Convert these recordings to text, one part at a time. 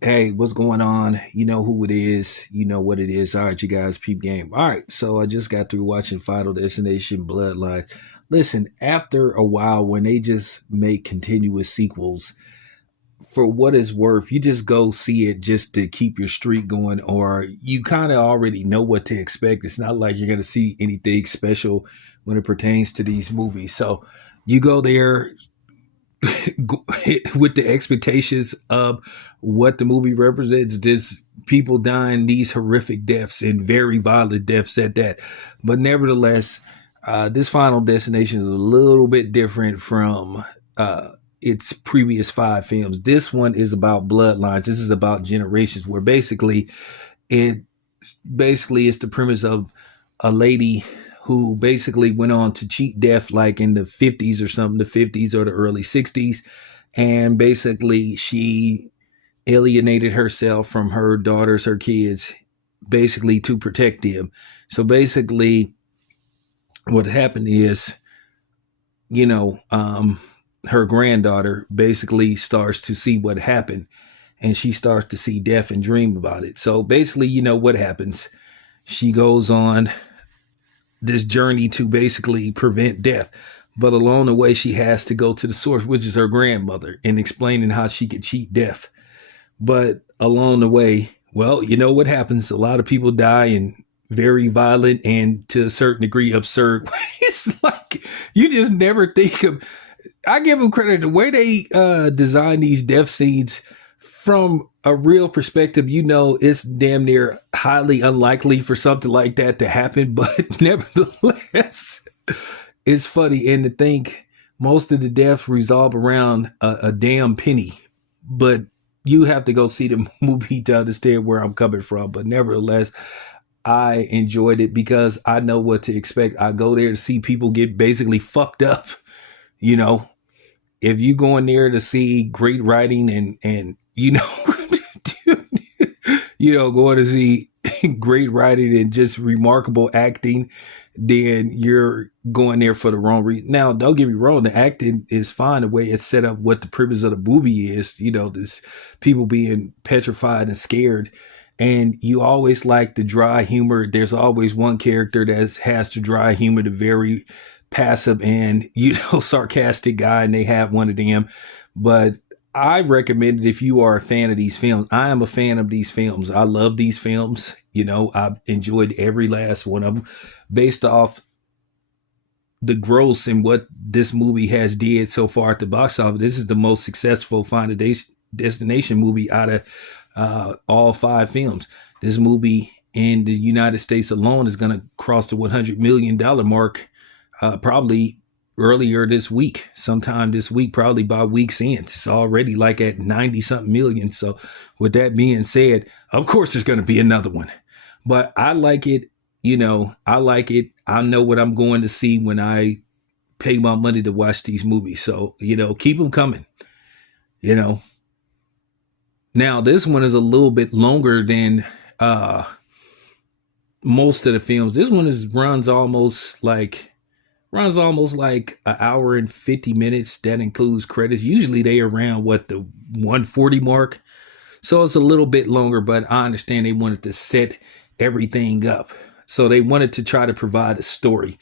Hey, what's going on? You know who it is. You know what it is. All right, you guys, peep game. All right, so I just got through watching Final Destination Bloodlines. Listen, after a while, when they just make continuous sequels, for what it's worth, you just go see it just to keep your streak going, or you kind of already know what to expect. It's not like you're going to see anything special when it pertains to these movies. So you go there with the expectations of what the movie represents. Just people dying these horrific deaths and very violent deaths at that. But nevertheless, this Final Destination is a little bit different from its previous five films. This one is about bloodlines. This is about generations, where it basically is the premise of a lady who basically went on to cheat death like in the 50s or something, the 50s or the early 60s. And basically, she alienated herself from her daughters, her kids, basically to protect them. So basically, what happened is, you know, her granddaughter basically starts to see what happened, and she starts to see death and dream about it. So basically, you know what happens. She goes on this journey to basically prevent death. But along the way, she has to go to the source, which is her grandmother, and explaining how she could cheat death. But along the way, well, you know what happens. A lot of people die in very violent and to a certain degree absurd ways. Like, you just never think of. I give them credit the way they design these death scenes from a real perspective. You know, it's damn near highly unlikely for something like that to happen, but nevertheless, it's funny. And to think most of the deaths resolve around a damn penny, but you have to go see the movie to understand where I'm coming from. But nevertheless, I enjoyed it because I know what to expect. I go there to see people get basically fucked up. You know, if you go in there to see great writing and you know, going to see great writing and just remarkable acting, then you're going there for the wrong reason. Now, don't get me wrong, the acting is fine the way it's set up, what the premise of the movie is, this people being petrified and scared. And you always like the dry humor. There's always one character that has the dry humor, the very passive and, sarcastic guy, and they have one of them. But I recommend it if you are a fan of these films. I am a fan of these films. I love these films. I've enjoyed every last one of them based off the gross and what this movie has did so far at the box office. This is the most successful Final Destination movie out of all five films. This movie in the United States alone is going to cross the $100 million mark probably earlier this week, sometime this week, probably by week's end. It's already like at 90 something million. So with that being said, of course there's going to be another one, but I like it. I like it. I know what I'm going to see when I pay my money to watch these movies. So, keep them coming, Now this one is a little bit longer than most of the films. This one runs almost like an hour and 50 minutes. That includes credits. Usually they around the 140 mark. So it's a little bit longer, but I understand they wanted to set everything up. So they wanted to try to provide a story.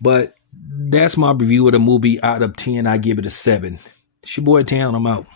But that's my review of the movie. Out of 10, I give it a 7. It's your boy Town. I'm out.